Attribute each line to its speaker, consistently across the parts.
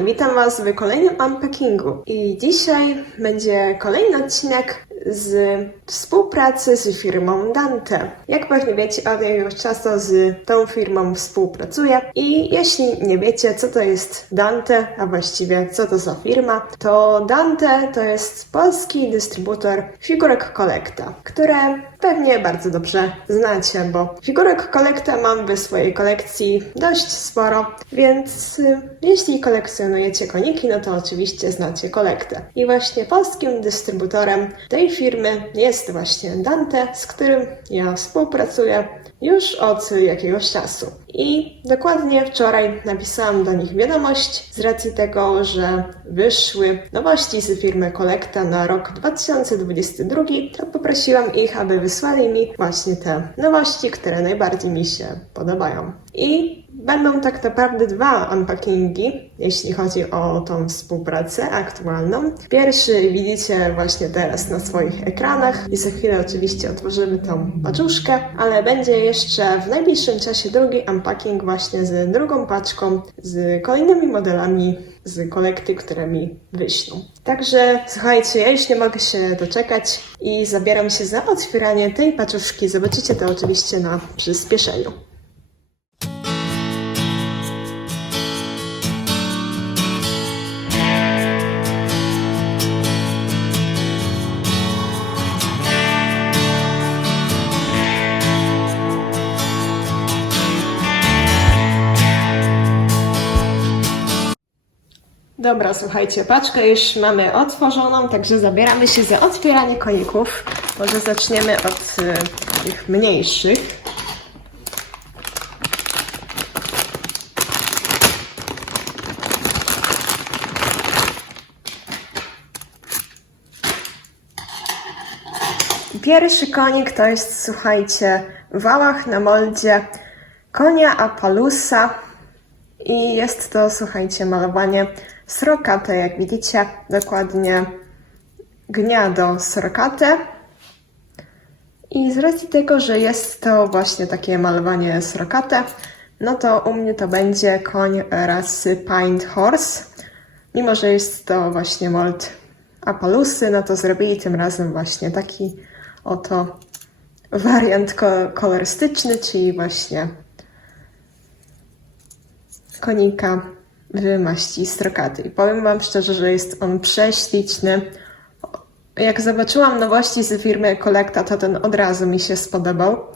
Speaker 1: witam Was w kolejnym unpackingu. I dzisiaj będzie kolejny odcinek z współpracy z firmą Dante. Jak pewnie wiecie, od jakiegoś czasu z tą firmą współpracuję i jeśli nie wiecie, co to jest Dante, a właściwie co to za firma, to Dante to jest polski dystrybutor figurek Collecta, które pewnie bardzo dobrze znacie, bo figurek Collecta mam w swojej kolekcji dość sporo, więc y, jeśli kolekcjonujecie koniki, no to oczywiście znacie Collectę. I właśnie polskim dystrybutorem tej firmy jest właśnie Dante, z którym ja współpracuję już od jakiegoś czasu. I dokładnie wczoraj napisałam do nich wiadomość z racji tego, że wyszły nowości z firmy Collecta na rok 2022, to poprosiłam ich, aby wysłali mi właśnie te nowości, które najbardziej mi się podobają. I będą tak naprawdę dwa unpackingi, jeśli chodzi o tą współpracę aktualną. Pierwszy widzicie właśnie teraz na swoich ekranach i za chwilę oczywiście otworzymy tą paczuszkę, ale będzie jeszcze w najbliższym czasie drugi unpacking właśnie z drugą paczką, z kolejnymi modelami z kolekty, które mi wyślą. Także słuchajcie, ja już nie mogę się doczekać i zabieram się za otwieranie tej paczuszki. Zobaczycie to oczywiście na przyspieszeniu. Dobra, słuchajcie, paczkę już mamy otworzoną, także zabieramy się za otwieranie koników. Może zaczniemy od y, tych mniejszych. Pierwszy konik to jest, słuchajcie, wałach na moldzie konia Apalusa. I jest to, słuchajcie, malowanie srokate, jak widzicie, dokładnie gniado srokate. I z racji tego, że jest to właśnie takie malowanie srokate, no to u mnie to będzie koń rasy Pint Horse. Mimo, że jest to właśnie mold Apalusy, no to zrobili tym razem właśnie taki oto wariant ko- kolorystyczny, czyli właśnie konika w maści strokaty. I powiem Wam szczerze, że jest on prześliczny. Jak zobaczyłam nowości z firmy Collecta, to ten od razu mi się spodobał.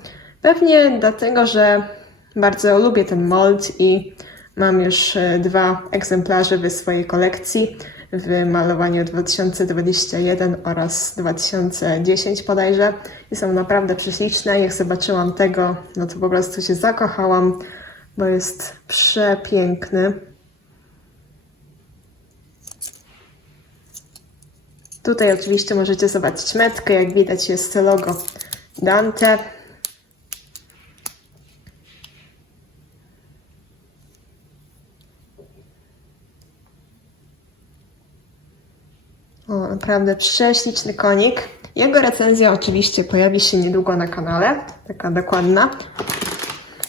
Speaker 1: Pewnie dlatego, że bardzo lubię ten mold i mam już e, dwa egzemplarze w swojej kolekcji w malowaniu 2021 oraz 2010 bodajże i są naprawdę prześliczne. Jak zobaczyłam tego, no to po prostu się zakochałam, bo jest przepiękny. Tutaj oczywiście możecie zobaczyć metkę, jak widać jest logo Dante. O, naprawdę prześliczny konik. Jego recenzja oczywiście pojawi się niedługo na kanale, taka dokładna.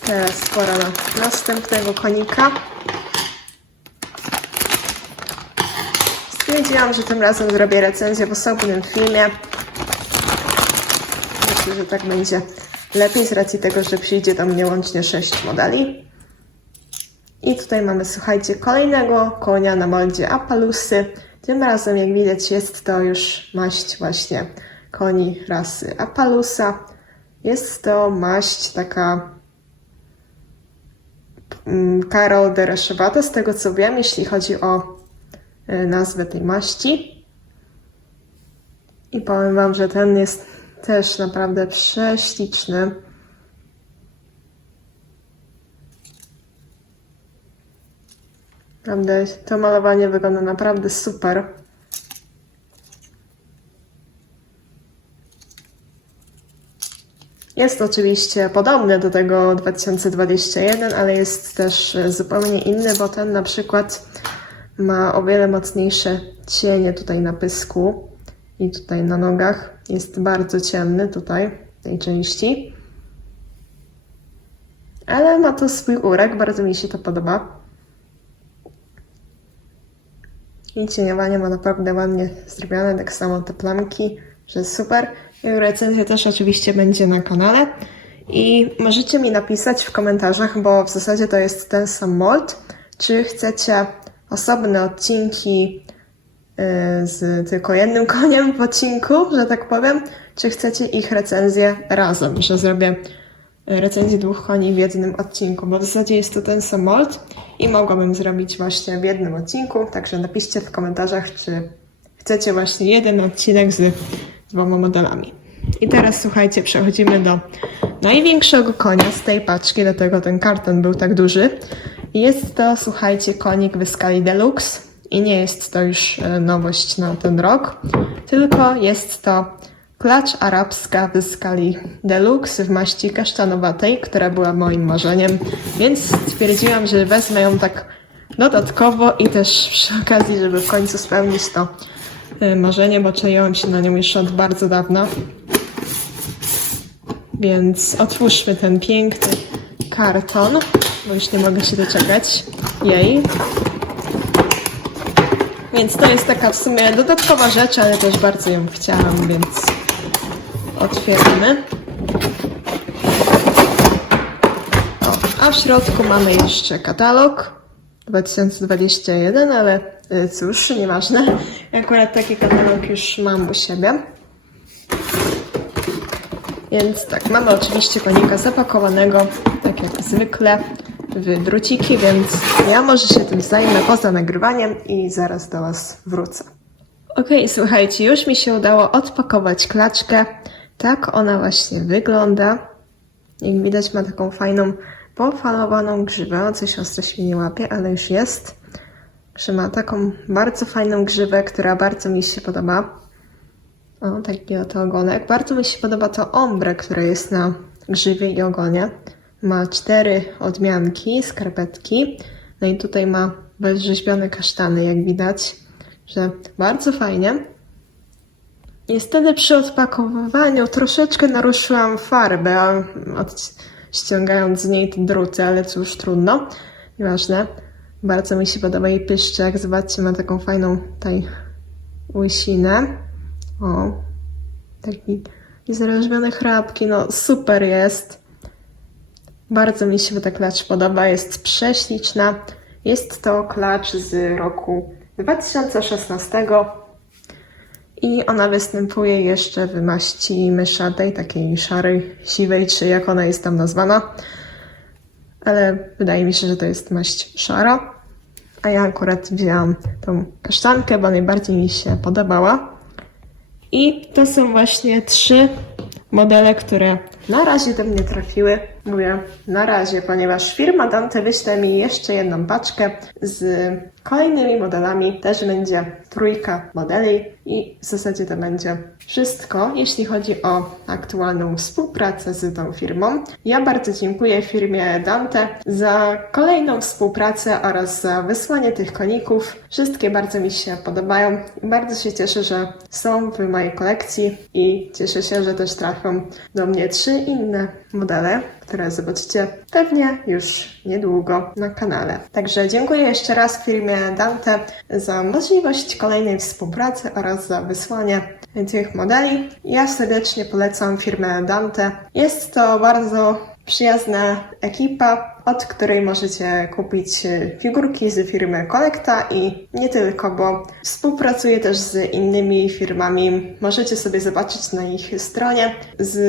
Speaker 1: Teraz pora na następnego konika. Stwierdziłam, że tym razem zrobię recenzję w osobnym filmie. Myślę, że tak będzie lepiej z racji tego, że przyjdzie do mnie łącznie 6 modeli. I tutaj mamy, słuchajcie, kolejnego konia na moldzie Apalusy. Tym razem, jak widać, jest to już maść właśnie koni rasy Apalusa. Jest to maść taka mm, Karol dereszowata, z tego co wiem, jeśli chodzi o nazwę tej maści. I powiem Wam, że ten jest też naprawdę prześliczny. Naprawdę to malowanie wygląda naprawdę super. Jest oczywiście podobny do tego 2021, ale jest też e, zupełnie inny, bo ten na przykład ma o wiele mocniejsze cienie tutaj na pysku i tutaj na nogach. Jest bardzo ciemny tutaj w tej części. Ale ma to swój urek, bardzo mi się to podoba. i cieniowanie ma naprawdę ładnie zrobione, tak samo te plamki, że super. Recenzja też oczywiście będzie na kanale. I możecie mi napisać w komentarzach, bo w zasadzie to jest ten sam mold, czy chcecie osobne odcinki y, z tylko jednym koniem w odcinku, że tak powiem, czy chcecie ich recenzję razem, że zrobię recenzję dwóch koni w jednym odcinku, bo w zasadzie jest to ten sam mold i mogłabym zrobić właśnie w jednym odcinku, także napiszcie w komentarzach, czy chcecie właśnie jeden odcinek z dwoma modelami. I teraz słuchajcie, przechodzimy do największego konia z tej paczki, dlatego ten karton był tak duży. Jest to, słuchajcie, konik w skali Deluxe i nie jest to już e, nowość na ten rok, tylko jest to klacz arabska w skali Deluxe w maści kasztanowatej, która była moim marzeniem, więc stwierdziłam, że wezmę ją tak dodatkowo i też przy okazji, żeby w końcu spełnić to e, marzenie, bo czaiłam się na nią już od bardzo dawna. Więc otwórzmy ten piękny karton, bo już nie mogę się doczekać jej. Więc to jest taka w sumie dodatkowa rzecz, ale też bardzo ją chciałam, więc otwieramy. O, a w środku mamy jeszcze katalog 2021, ale y, cóż, nieważne. Akurat taki katalog już mam u siebie. Więc tak, mamy oczywiście konika zapakowanego, tak jak zwykle, w druciki, więc ja może się tym zajmę poza nagrywaniem i zaraz do Was wrócę. Okej, słuchajcie, już mi się udało odpakować klaczkę. Tak ona właśnie wygląda. Jak widać ma taką fajną, pofalowaną grzywę. Coś ostro się nie łapie, ale już jest. Że ma taką bardzo fajną grzywę, która bardzo mi się podoba. O, taki oto ogonek. Bardzo mi się podoba to ombre, które jest na grzywie i ogonie. Ma cztery odmianki, skarpetki. No i tutaj ma bezrzeźbione kasztany, jak widać, że bardzo fajnie. Niestety przy odpakowywaniu troszeczkę naruszyłam farbę, ściągając z niej te druty, ale cóż, trudno. Nieważne. Bardzo mi się podoba jej pyszczek. Zobaczcie, ma taką fajną tutaj łysinę. O, taki zrożbione chrapki, no super jest. Bardzo mi się ta klacz podoba, jest prześliczna. Jest to klacz z roku 2016 i ona występuje jeszcze w maści myszatej, takiej szarej, siwej, czy jak ona jest tam nazwana. Ale wydaje mi się, że to jest maść szara. A ja akurat wzięłam tą kasztankę, bo najbardziej mi się podobała. I to są właśnie trzy modele, które na razie do mnie trafiły. Mówię na razie, ponieważ firma Dante wyśle mi jeszcze jedną paczkę z kolejnymi modelami. Też będzie trójka modeli i w zasadzie to będzie wszystko, jeśli chodzi o aktualną współpracę z tą firmą. Ja bardzo dziękuję firmie Dante za kolejną współpracę oraz za wysłanie tych koników. Wszystkie bardzo mi się podobają i bardzo się cieszę, że są w mojej kolekcji i cieszę się, że też trafią do mnie trzy inne modele, które zobaczycie pewnie już niedługo na kanale. Także dziękuję jeszcze raz firmie Dante za możliwość kolejnej współpracy oraz za wysłanie tych modeli. Ja serdecznie polecam firmę Dante. Jest to bardzo przyjazna ekipa, od której możecie kupić figurki z firmy Kolekta i nie tylko, bo współpracuję też z innymi firmami. Możecie sobie zobaczyć na ich stronie, z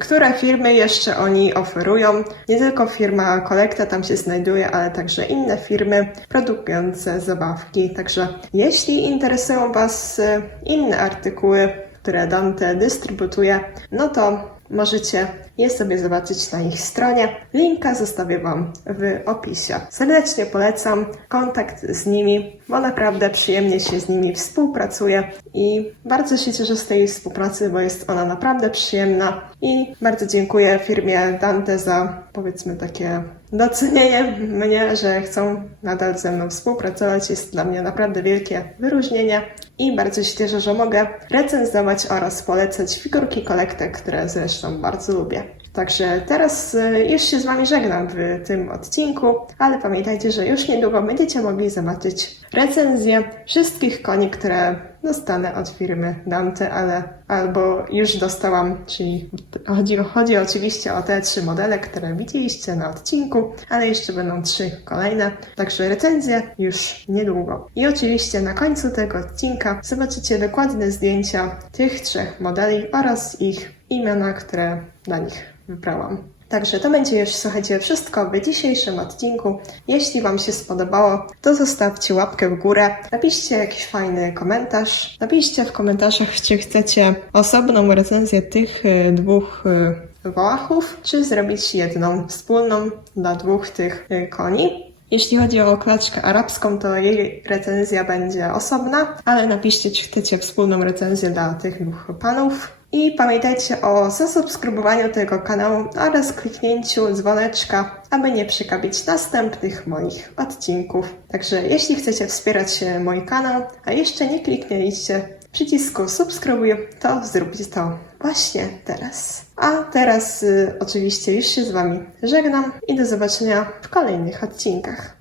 Speaker 1: które firmy jeszcze oni oferują. Nie tylko firma Kolekta tam się znajduje, ale także inne firmy produkujące zabawki. Także jeśli interesują Was inne artykuły, które Dante dystrybuuje, no to możecie je sobie zobaczyć na ich stronie. Linka zostawię Wam w opisie. Serdecznie polecam kontakt z nimi, bo naprawdę przyjemnie się z nimi współpracuje i bardzo się cieszę z tej współpracy, bo jest ona naprawdę przyjemna i bardzo dziękuję firmie Dante za powiedzmy takie docenienie mnie, że chcą nadal ze mną współpracować. Jest dla mnie naprawdę wielkie wyróżnienie i bardzo się cieszę, że mogę recenzować oraz polecać figurki kolektek, które zresztą bardzo lubię. Także teraz y, już się z Wami żegnam w tym odcinku, ale pamiętajcie, że już niedługo będziecie mogli zobaczyć recenzję wszystkich koni, które dostanę od firmy Dante, ale albo już dostałam, czyli chodzi, chodzi oczywiście o te trzy modele, które widzieliście na odcinku, ale jeszcze będą trzy kolejne, także recenzje już niedługo. I oczywiście na końcu tego odcinka zobaczycie dokładne zdjęcia tych trzech modeli oraz ich imiona, które dla nich wybrałam. Także to będzie już, słuchajcie, wszystko w dzisiejszym odcinku. Jeśli Wam się spodobało, to zostawcie łapkę w górę, napiszcie jakiś fajny komentarz, napiszcie w komentarzach, czy chcecie osobną recenzję tych y, dwóch y, Wołachów, czy zrobić jedną wspólną dla dwóch tych y, koni. Jeśli chodzi o klaczkę arabską, to jej recenzja będzie osobna, ale napiszcie, czy chcecie wspólną recenzję dla tych dwóch panów. I pamiętajcie o zasubskrybowaniu tego kanału oraz kliknięciu dzwoneczka, aby nie przegapić następnych moich odcinków. Także jeśli chcecie wspierać e, mój kanał, a jeszcze nie kliknęliście przycisku subskrybuj, to zróbcie to właśnie teraz. A teraz y, oczywiście już się z Wami żegnam i do zobaczenia w kolejnych odcinkach.